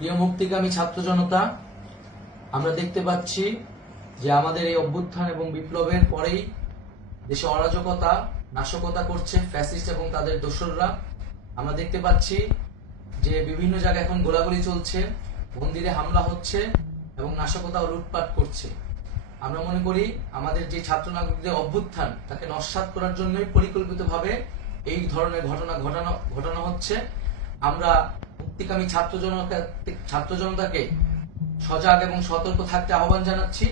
প্রিয় মুক্তিকামী ছাত্র জনতা, আমরা দেখতে পাচ্ছি যে আমাদের এই অভ্যুত্থান এবং বিপ্লবের পরেই দেশে অরাজকতা নাশকতা করছে ফ্যাসিস্ট এবং তাদের দোসররা। আমরা দেখতে পাচ্ছি যে বিভিন্ন জায়গায় এখন গোলাগুলি চলছে, মন্দিরে হামলা হচ্ছে এবং নাশকতা ও লুটপাট করছে। আমরা মনে করি আমাদের যে ছাত্র নাগরিকদের অভ্যুত্থান তাকে নস্যাৎ করার জন্যই পরিকল্পিতভাবে এই ধরনের ঘটনা ঘটানো হচ্ছে। আমরা মুক্তিকামী ছাত্র জনতাকে সজাগ এবং সতর্ক থাকতে আহ্বান জানাচ্ছি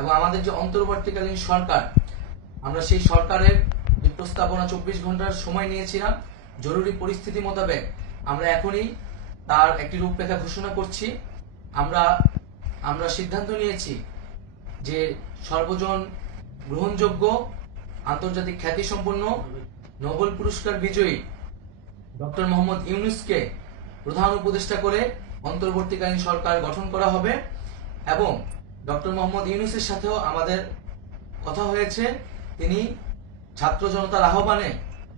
এবং আমাদের যে অন্তর্বর্তীকালীন সরকার, আমরা সেই সরকারের যে প্রস্তাবনা 24 ঘন্টার সময় নিয়েছিলাম, জরুরি পরিস্থিতি মোতাবেক আমরা এখনই তার একটি রূপরেখা ঘোষণা করছি। আমরা সিদ্ধান্ত নিয়েছি যে সর্বজন গ্রহণযোগ্য আন্তর্জাতিক খ্যাতিসম্পন্ন নোবেল পুরস্কার বিজয়ী ডক্টর মোহাম্মদ ইউনূসকে প্রধান উপদেষ্টা করে অন্তর্বর্তীকালীন সরকার গঠন করা হবে এবং ডক্টর মোহাম্মদ ইউনূসের সাথেও আমাদের কথা হয়েছে। তিনি ছাত্র জনতার আহ্বানে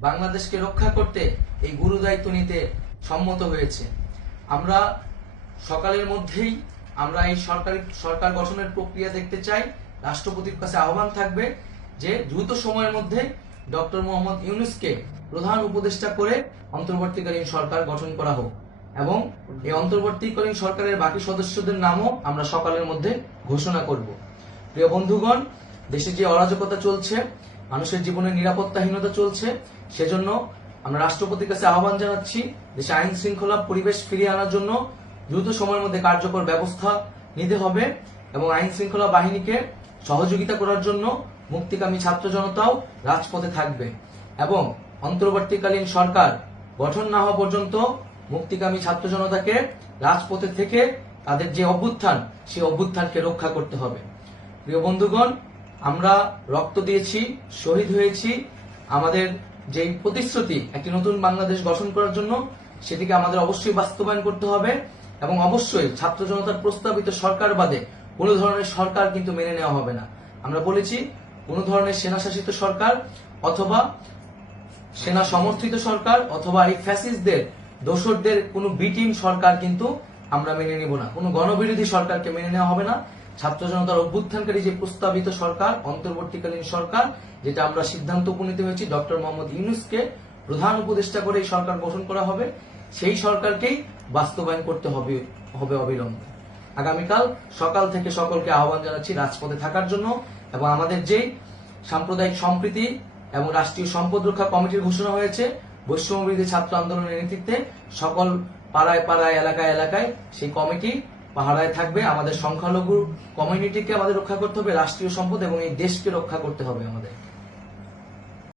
বাংলাদেশকে রক্ষা করতে এই গুরু দায়িত্ব নিতে সম্মত হয়েছে। আমরা সকালের মধ্যেই আমরা এই সরকার গঠনের প্রক্রিয়া দেখতে চাই। রাষ্ট্রপতির কাছে আহ্বান থাকবে যে দ্রুত সময়ের মধ্যে ডক্টর মোহাম্মদ ইউনূসকে প্রধান উপদেষ্টা করে অন্তর্বর্তীকালীন সরকার গঠন করা হোক এবং এই অন্তর্বর্তীকালীন সরকারের বাকি সদস্যদের নামও আমরা সকালের মধ্যে ঘোষণা করব। প্রিয় বন্ধুগণ, দেশে যে অরাজকতা চলছে, মানুষের জীবনের নিরাপত্তাহীনতা চলছে, সেজন্য আমরা রাষ্ট্রপতির কাছে আহ্বান জানাচ্ছি দেশে আইন শৃঙ্খলা পরিবেশ ফিরিয়ে আনার জন্য দ্রুত সময়ের মধ্যে কার্যকর ব্যবস্থা নিতে হবে এবং আইন শৃঙ্খলা বাহিনীকে সহযোগিতা করার জন্য মুক্তিকামী ছাত্র জনতাও রাজপথে থাকবে এবং অন্তর্বর্তীকালীন সরকার গঠন না হওয়া পর্যন্ত মুক্তিকামী ছাত্র জনতাকে রাজপথে থেকে তাদের যে অভ্যুত্থান, সেই অভ্যুত্থানকে রক্ষা করতে হবে। প্রিয় বন্ধুগণ, আমরা রক্ত দিয়েছি, শহীদ হয়েছি। আমাদের যে প্রতিশ্রুতি একটি নতুন বাংলাদেশ গঠন করার জন্য, সেটিকে আমাদের অবশ্যই বাস্তবায়ন করতে হবে এবং অবশ্যই ছাত্র জনতার প্রস্তাবিত সরকার বাদে কোনো ধরনের সরকার কিন্তু মেনে নেওয়া হবে না। আমরা বলেছি কোনো ধরনের সেনা শাসিত সরকার অথবা সেনা সমর্থিত সরকার অথবা এই ফ্যাসিস্টদের দোসরদের কোনো বিটিম সরকার কিন্তু আমরা মেনে নিব না। কোনো গণবিরোধী সরকারকে মেনে নেওয়া হবে না। ছাত্র জনতার অভ্যুত্থানকারী যে প্রস্তাবিত সরকার, অন্তর্বর্তীকালীন সরকার, যেটা আমরা সিদ্ধান্ত উপনীত হয়েছি ডক্টর মোহাম্মদ ইউনূসকে প্রধান উপদেষ্টা করে এই সরকার গঠন করা হবে, সেই সরকারকেই বাস্তবায়ন করতে হবে অবিলম্বে। আগামীকাল সকাল থেকে সকলকে আহ্বান জানাচ্ছি রাজপথে থাকার জন্য এবং আমাদের যে সাম্প্রদায়িক সম্প্রীতি এবং রাষ্ট্রীয় সম্পদ রক্ষা কমিটির ঘোষণা হয়েছে বৈষম্যবিরোধী ছাত্র আন্দোলনের নেতৃত্বে, সকল পাড়ায় পাড়ায় এলাকায় এলাকায় সেই কমিটি পাহারায় থাকবে। আমাদের সংখ্যালঘু কমিউনিটিকে আমাদের রক্ষা করতে হবে, রাষ্ট্রীয় সম্পদ এবং এই দেশকে রক্ষা করতে হবে আমাদের।